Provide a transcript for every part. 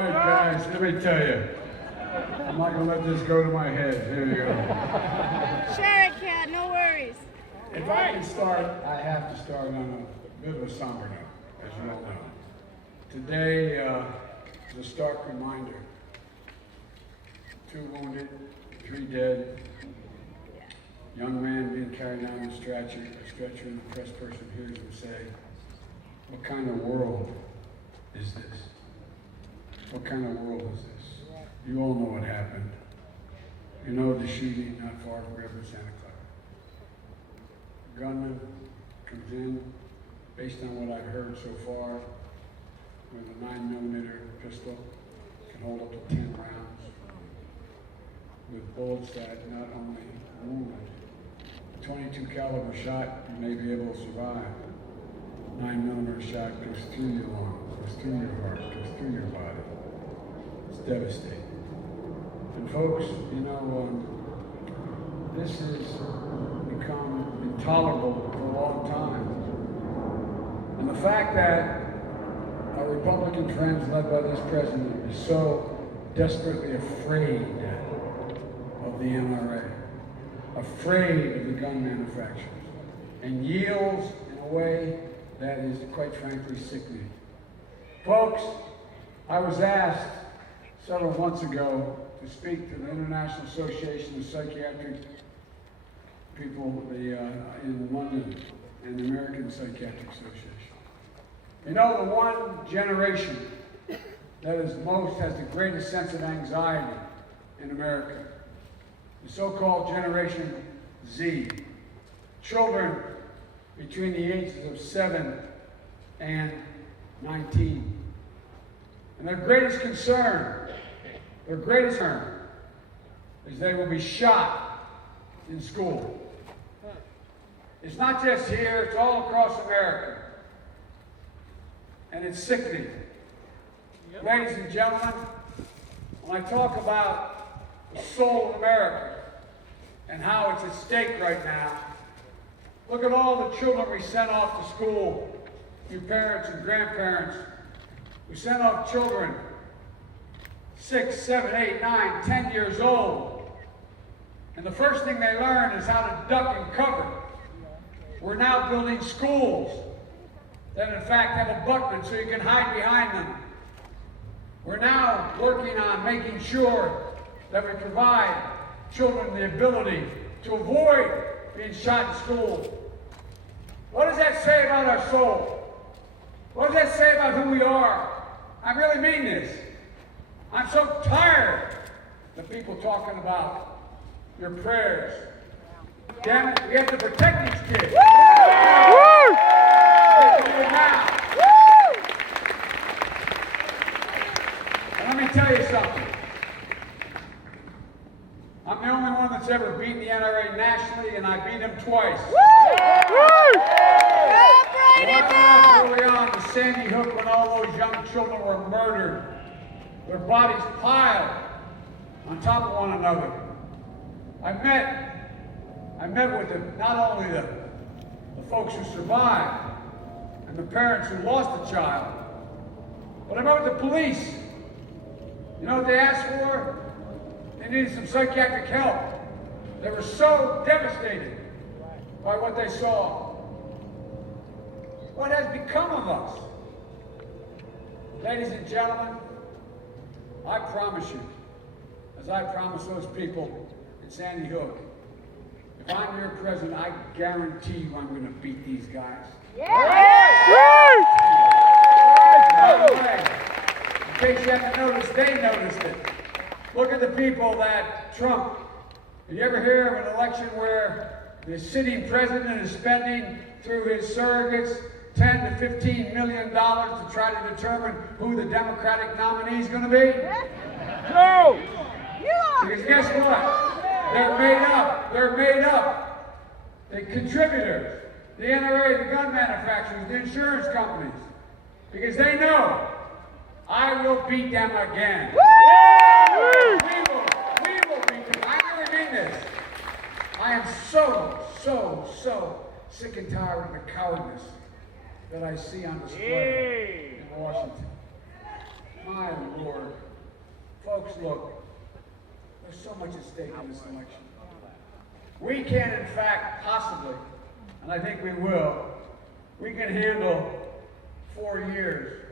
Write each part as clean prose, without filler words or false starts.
right, guys, let me tell you. I'm not going to let this go to my head. Here you go. Share it, Cat, no worries. If I can start, I have to start on a bit of a somber note, as you all know. Today is a stark reminder. 2 wounded, 3 dead. Young man being carried down the stretcher, and the press person hears him say, "What kind of world is this? What kind of world is this?" You all know what happened. You know the shooting not far from River Santa Clara. Gunman comes in, based on what I've heard so far, with a 9mm pistol, can hold up to 10 rounds, with bullets that not only wound, 22 caliber shot, you may be able to survive. 9mm shot goes through your lung, goes through your heart, goes through your body. It's devastating. And folks, you know, this has become intolerable for a long time. And the fact that our Republican friends, led by this president, is so desperately afraid of the NRA, afraid of the gun manufacturers, and yields in a way that is, quite frankly, sickening. Folks, I was asked several months ago to speak to the International Association of Psychiatric People in London and the American Psychiatric Association. You know, the one generation that has the greatest sense of anxiety in America, the so-called Generation Z, children between the ages of 7 and 19. And their greatest concern is they will be shot in school. It's not just here, it's all across America. And it's sickening. Yep. Ladies and gentlemen, when I talk about the soul of America and how it's at stake right now, look at all the children we sent off to school, you parents and grandparents. We sent off children 6, 7, 8, 9, 10 years old. And the first thing they learn is how to duck and cover. We're now building schools that in fact have abutments so you can hide behind them. We're now working on making sure that we provide children the ability to avoid being shot in school. What does that say about our soul? What does that say about who we are? I really mean this. I'm so tired of people talking about your prayers. Damn it, we have to protect these kids. And let me tell you something. I'm the only one that's ever beaten the NRA nationally, and I beat them twice. Early on to Sandy Hook, when all those young children were murdered, their bodies piled on top of one another. I met with them, not only the folks who survived and the parents who lost a child, but I met with the police. You know what they asked for? They needed some psychiatric help. They were so devastated by what they saw. What has become of us? Ladies and gentlemen, I promise you, as I promised those people in Sandy Hook, if I'm your president, I guarantee you I'm going to beat these guys. By the way, in case you haven't noticed, they noticed it. Look at the people that Trump. Did you ever hear of an election where the sitting president is spending through his surrogates $10 to $15 million to try to determine who the Democratic nominee is going to be? No! Because guess what? They're made up. The contributors, the NRA, the gun manufacturers, the insurance companies. Because they know I will beat them again. We will beat them. I really mean this. I am so sick and tired of the cowardice that I see on display in Washington. My Lord. Folks, look, there's so much at stake in this election. We can, in fact, possibly, and I think we will, we can handle 4 years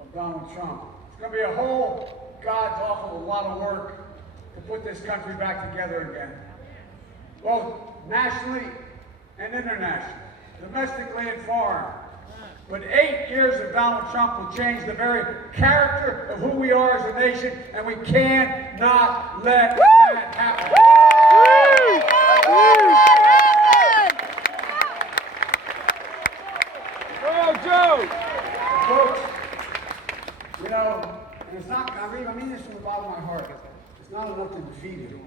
of Donald Trump. It's going to be a whole God's awful lot of work to put this country back together again, both nationally and internationally, domestically and foreign. But 8 years of Donald Trump will change the very character of who we are as a nation, and we cannot let that happen. Go, Joe! Folks, you know, and it's not, I mean this from the bottom of my heart, it's not enough to defeat him.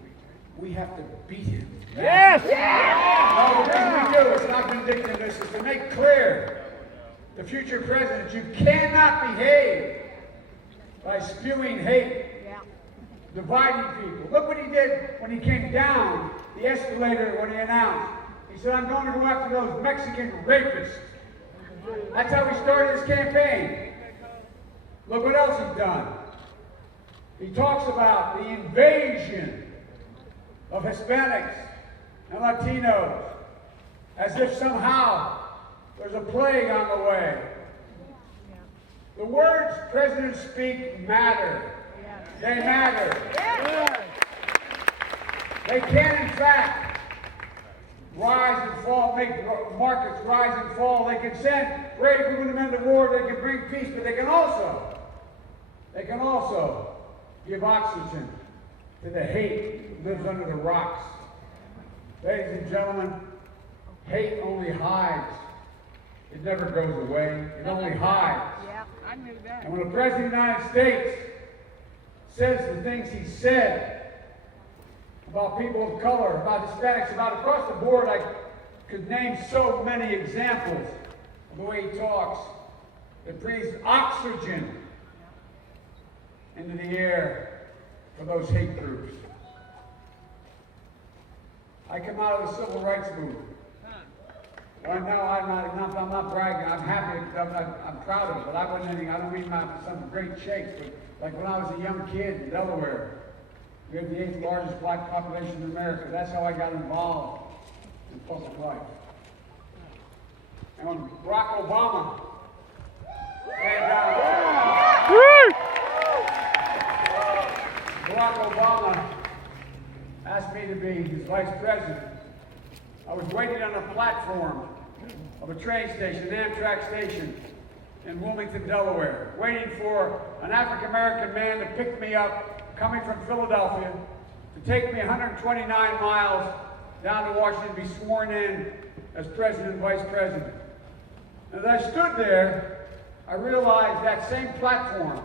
We have to beat him. Yes! No, the reason we do, it's not vindictiveness, is to make clear the future president, you cannot behave by spewing hate, dividing people. Look what he did when he came down the escalator when he announced. He said, I'm going to go after those Mexican rapists. That's how he started his campaign. Look what else he's done. He talks about the invasion of Hispanics and Latinos as if somehow there's a plague on the way. The words presidents speak matter. They matter. They can, in fact, rise and fall, make markets rise and fall. They can send brave women and men to war. They can bring peace, but they can also give oxygen to the hate that lives under the rocks. Ladies and gentlemen, hate only hides. It never goes away. It only hides. Yeah, I knew that. And when the President of the United States says the things he said about people of color, about Hispanics, about across the board, I could name so many examples of the way he talks that breathes oxygen into the air for those hate groups. I come out of the civil rights movement. Well, no, I'm not bragging. I'm happy. I'm proud of it. But I wasn't anything. I don't mean some great shakes. But like when I was a young kid in Delaware, we had the 8th largest black population in America. That's how I got involved in public life. And when Barack Obama came down, Barack Obama asked me to be his vice president. I was waiting on a platform of a train station, an Amtrak station in Wilmington, Delaware, waiting for an African-American man to pick me up, coming from Philadelphia, to take me 129 miles down to Washington to be sworn in as president and vice president. And as I stood there, I realized that same platform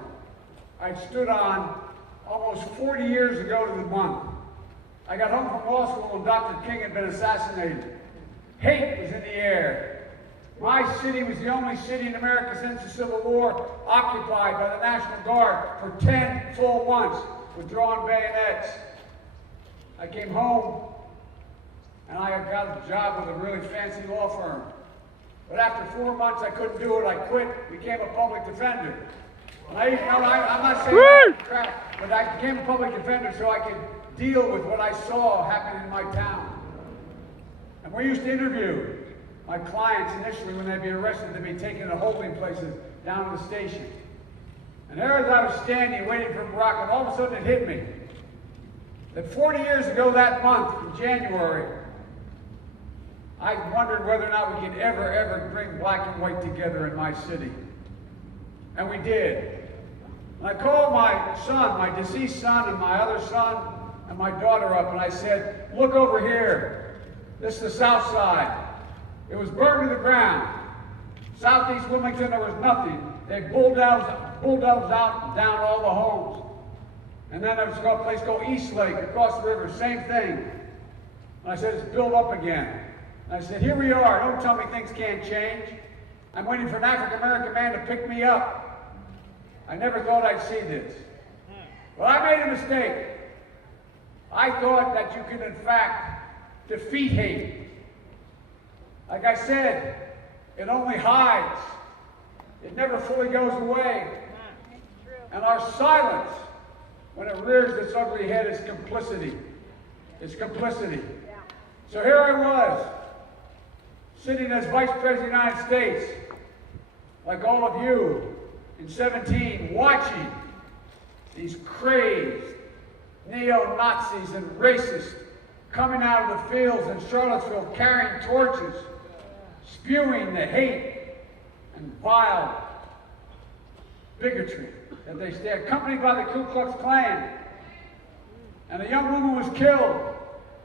I'd stood on almost 40 years ago to the month. I got home from law school and Dr. King had been assassinated. Hate was in the air. My city was the only city in America since the Civil War occupied by the National Guard for 10 full months with drawn bayonets. I came home and I got a job with a really fancy law firm. But after 4 months I couldn't do it. I quit, became a public defender. And I'm not saying that crap, but I became a public defender so I could deal with what I saw happen in my town. And we used to interview my clients initially when they'd be arrested, they'd be taken to holding places down to the station. And there as I was standing waiting for Barack, and all of a sudden it hit me that 40 years ago that month, in January, I wondered whether or not we could ever bring black and white together in my city. And we did. And I called my son, my deceased son, and my other son, and my daughter up, and I said, look over here. This is the South Side. It was burned to the ground. Southeast Wilmington, there was nothing. They bulldozed out down all the homes. And then there was a place called East Lake, across the river, same thing. And I said, it's built up again. And I said, here we are. Don't tell me things can't change. I'm waiting for an African-American man to pick me up. I never thought I'd see this. Well, I made a mistake. I thought that you could, in fact, defeat hate. Like I said, it only hides. It never fully goes away. And our silence, when it rears its ugly head, is complicity. It's complicity. So here I was, sitting as Vice President of the United States, like all of you, in 17, watching these crazed neo-Nazis and racists coming out of the fields in Charlottesville carrying torches, spewing the hate and vile bigotry that they stand, accompanied by the Ku Klux Klan. And a young woman was killed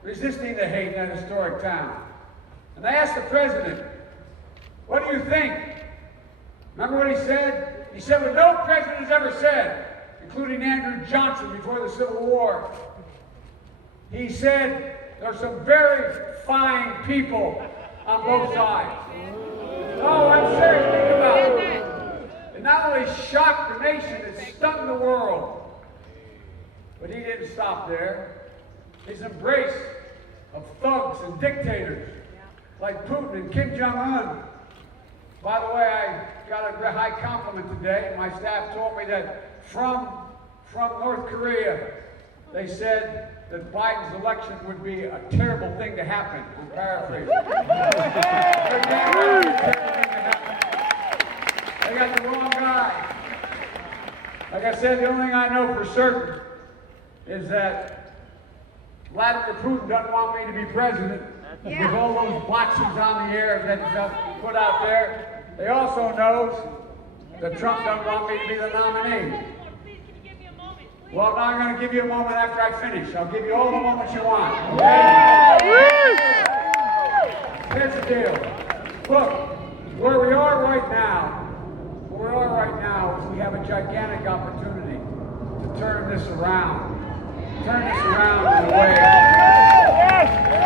resisting the hate in that historic town. And they asked the president, "What do you think?" Remember what he said? He said what no president has ever said, including Andrew Johnson before the Civil War. He said, "There are some very fine people on both sides." Oh, I'm serious. Think about it. It not only shocked the nation, it stunned the world. But he didn't stop there. His embrace of thugs and dictators like Putin and Kim Jong-un. By the way, I got a high compliment today. My staff told me that from North Korea, they said that Biden's election would be a terrible thing to happen. I'm paraphrasing. They got the wrong guy. Like I said, the only thing I know for certain is that Vladimir Putin doesn't want me to be president. With all those boxes on the air that he's put out there. They also knows that Trump doesn't want me to be the nominee. Well, now I'm going to give you a moment after I finish. I'll give you all the moments you want. Okay? Here's the deal. Look, where we are right now is we have a gigantic opportunity to turn this around. Turn this around in a way.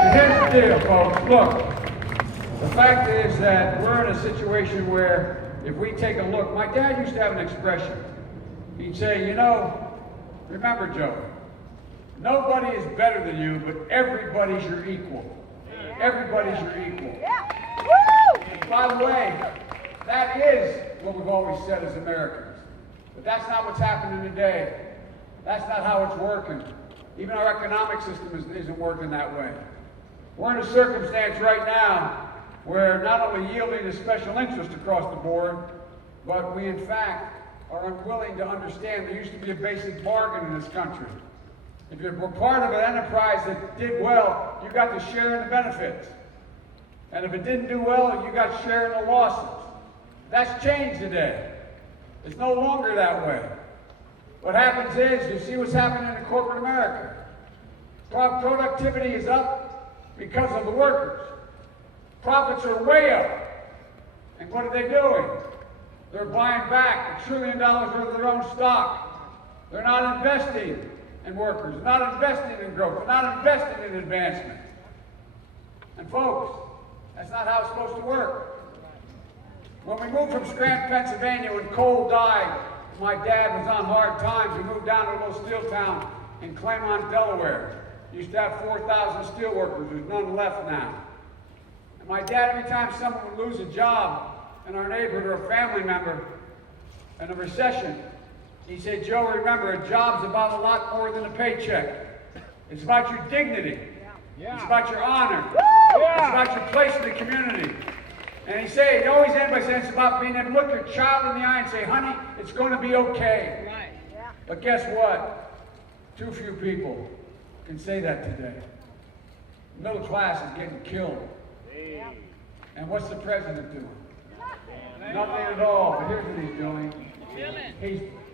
Here's the deal, folks. Look, the fact is that we're in a situation where if we take a look, my dad used to have an expression. He'd say, you know, remember, Joe, nobody is better than you, but everybody's your equal. Everybody's your equal. And by the way, that is what we've always said as Americans. But that's not what's happening today. That's not how it's working. Even our economic system isn't working that way. We're in a circumstance right now where not only yielding to special interest across the board, but we in fact are unwilling to understand there used to be a basic bargain in this country. If you were part of an enterprise that did well, you got to share in the benefits. And if it didn't do well, you got to share in the losses. That's changed today. It's no longer that way. What happens is, you see what's happening in corporate America. Productivity is up because of the workers. Profits are way up. And what are they doing? They're buying back $1 trillion worth of their own stock. They're not investing in workers. They're not investing in growth. They're not investing in advancement. And folks, that's not how it's supposed to work. When we moved from Scranton, Pennsylvania, when coal died, my dad was on hard times. We moved down to a little steel town in Claymont, Delaware. Used to have 4,000 steel workers. There's none left now. And my dad, every time someone would lose a job in our neighborhood or a family member in a recession, he said, Joe, remember, a job's about a lot more than a paycheck. It's about your dignity. It's about your honor. It's about your place in the community. And he always ended by saying it's about being able to look your child in the eye and say, honey, it's going to be okay. Right. Yeah. But guess what? Too few people can say that today. The middle class is getting killed. Yeah. And what's the president doing? Nothing at all. But here's what he's doing.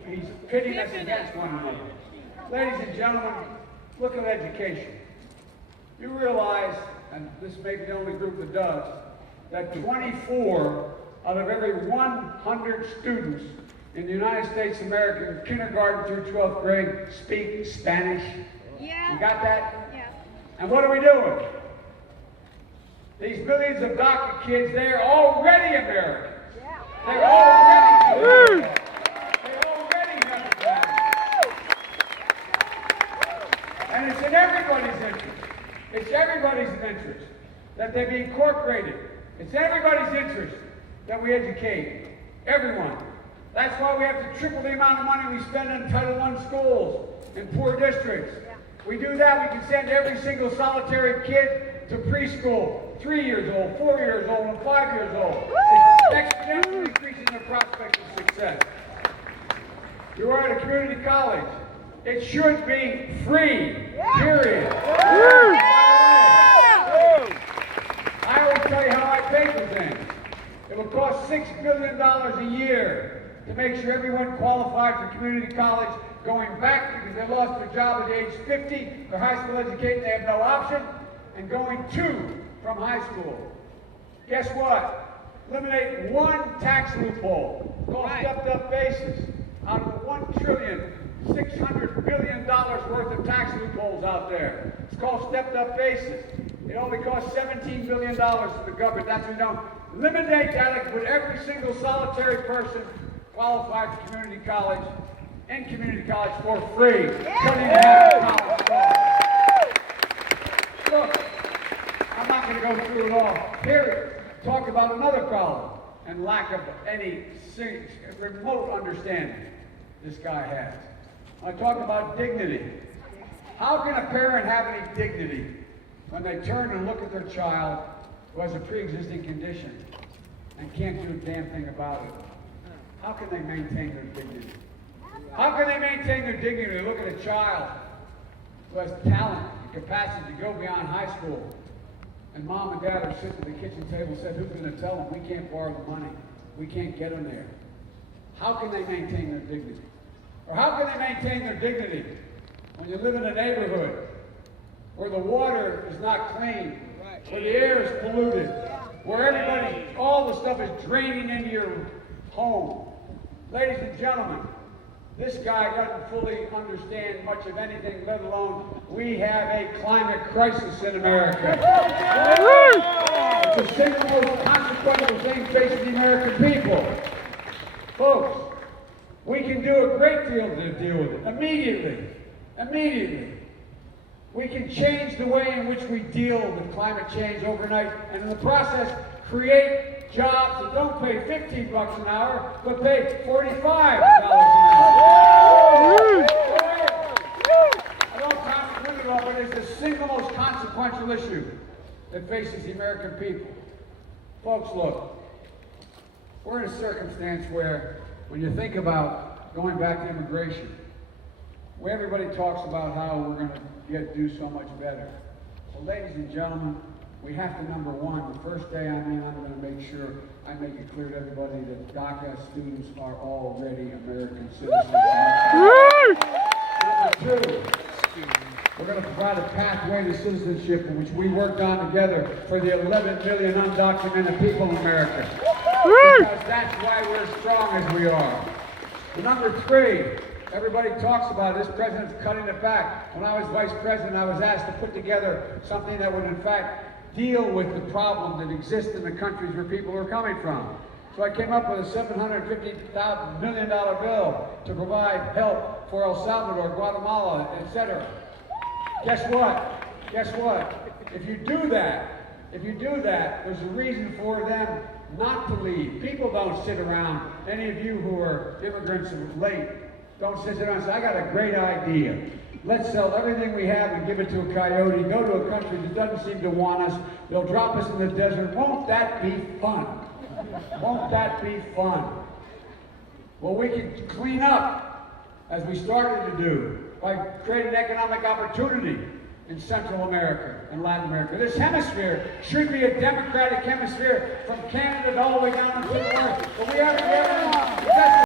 He's pitting us against one another. Ladies and gentlemen, look at education. You realize, and this may be the only group that does, that 24 out of every 100 students in the United States of America, kindergarten through 12th grade, speak Spanish. Yeah. You got that? Yeah. And what are we doing? These millions of DACA kids, they're already Americans. Yeah. They're already Americans. They already have a value. And it's in everybody's interest. It's everybody's interest that they be incorporated. It's everybody's interest that we educate everyone That's why we have to triple the amount of money we spend on Title I schools in poor districts. We do that, we can send every single solitary kid to preschool, 3 years old, 4 years old, and 5 years old. It's exponentially increasing their prospects of success. You are at a community college. It should be free, period. I always tell you how I pay for things. It will cost $6 billion a year to make sure everyone qualified for community college going back because they lost their job at age 50, their high school education, they have no option, and going to from high school. Guess what? Eliminate one tax loophole called stepped-up basis out of the $1,600 billion worth of tax loopholes out there. It's called stepped-up basis. It only costs $17 billion to the government. That's what you know. Eliminate that and put every single solitary person qualified for community college and community college for free. Cutting half college costs. Look, I'm not going to go through it all. Here, talk about another problem and lack of any remote understanding this guy has. I talk about dignity. How can a parent have any dignity when they turn and look at their child who has a pre-existing condition and can't do a damn thing about it? How can they maintain their dignity? How can they maintain their dignity when they look at a child who has talent and capacity to go beyond high school, and mom and dad are sitting at the kitchen table and said, who's going to tell them we can't borrow the money? We can't get them there. How can they maintain their dignity? Or how can they maintain their dignity when you live in a neighborhood where the water is not clean, where the air is polluted, where everybody, all the stuff is draining into your home? Ladies and gentlemen, this guy doesn't fully understand much of anything, let alone we have a climate crisis in America. It's the single most consequential thing facing the American people. Folks, we can do a great deal to deal with it immediately. Immediately. We can change the way in which we deal with climate change overnight, and in the process, create jobs that don't pay $15 an hour, but pay $45 an hour. I don't contradict it all, but it's the single most consequential issue that faces the American people. Folks, look, we're in a circumstance where, when you think about going back to immigration, where everybody talks about how we're going to do so much better. Well, ladies and gentlemen, we have to, number one, the first day I'm in, I'm going to make sure I make it clear to everybody that DACA students are already American citizens. Number two, we're going to provide a pathway to citizenship in which we worked on together for the 11 million undocumented people in America. Because that's why we're as strong as we are. Number three, everybody talks about this president's cutting it back. When I was vice president, I was asked to put together something that would, in fact, deal with the problem that exists in the countries where people are coming from. So I came up with a $750 million bill to provide help for El Salvador, Guatemala, etc. Guess what? Guess what? If you do that, there's a reason for them not to leave. People don't sit around. Any of you who are immigrants late, don't sit around and say, I got a great idea. Let's sell everything we have and give it to a coyote, go to a country that doesn't seem to want us. They'll drop us in the desert. Won't that be fun? Won't that be fun? Well, we can clean up, as we started to do, by creating economic opportunity in Central America and Latin America. This hemisphere should be a democratic hemisphere from Canada all the way down to the north. But we haven't invested